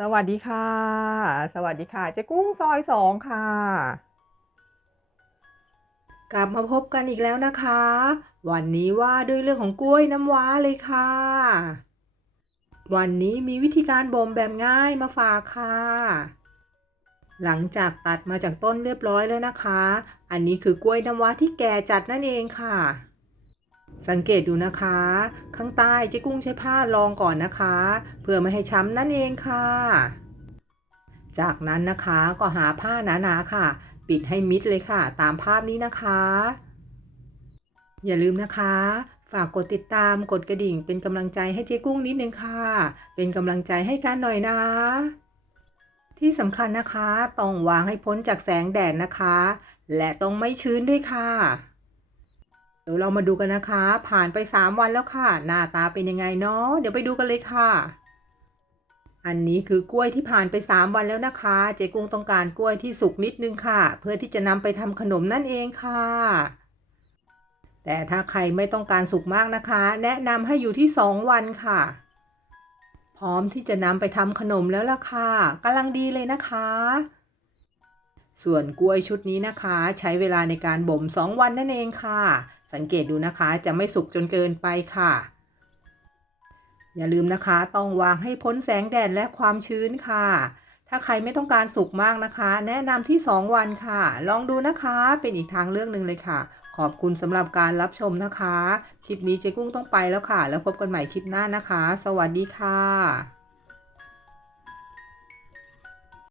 สวัสดีค่ะ สวัสดีค่ะ เจ๊กุ้งซอยสองค่ะ กลับมาพบกันอีกแล้วนะคะ วันนี้ว่าด้วยเรื่องของกล้วยน้ำว้าเลยค่ะ วันนี้มีวิธีการบ่มแบบง่ายมาฝากค่ะ หลังจากตัดมาจากต้นเรียบร้อยแล้วนะคะ อันนี้คือกล้วยน้ำว้าที่แก่จัดนั่นเองค่ะ สังเกตดูนะคะ ข้างใต้เจ๊กุ้งใช้ผ้ารองก่อนนะคะ เพื่อไม่ให้ช้ำนั่นเองค่ะ จากนั้นนะคะก็หาผ้าหนาๆค่ะ ปิดให้มิดเลยค่ะ ตามภาพนี้นะคะ อย่าลืมนะคะ ฝากกดติดตามกดกระดิ่ง เป็นกำลังใจให้เจ๊กุ้งนิดนึงค่ะ เป็นกำลังใจให้กันหน่อยนะที่สำคัญนะคะ ต้องวางให้พ้นจากแสงแดดนะคะ และต้องไม่ชื้นด้วยค่ะ เดี๋ยวเรามาดูกันนะคะ ผ่านไป 3 วันแล้วค่ะ หน้าตาเป็นยังไงเนาะเดี๋ยวไปดูกันเลยค่ะ อันนี้คือกล้วยที่ผ่านไป 3 วันแล้วนะคะ เจ๊กุ้งต้องการกล้วยที่สุกนิดนึงค่ะ เพื่อที่จะนำไปทำขนมนั่นเองค่ะ แต่ถ้าใครไม่ต้องการสุกมากนะคะ แนะนำให้อยู่ที่ 2 วันค่ะ พร้อมที่จะนำไปทำขนมแล้วล่ะค่ะกำลังดีเลยนะคะ ส่วนกล้วยชุดนี้นะคะ ใช้เวลาในการบ่ม 2 วันนั่นเองค่ะ สังเกตดูนะคะจะไม่สุกจนเกินไปค่ะ อย่าลืมนะคะ ต้องวางให้พ้นแสงแดดและความชื้นค่ะ ถ้าใครไม่ต้องการสุกมากนะคะ แนะนำที่ 2 วันค่ะ ลองดูนะคะเป็นอีกทางเลือกหนึ่งเลยค่ะ ขอบคุณสำหรับการรับชมนะคะ คลิปนี้เจ๊กุ้งต้องไปแล้วค่ะ แล้วพบกันใหม่คลิปหน้านะคะ สวัสดีค่ะ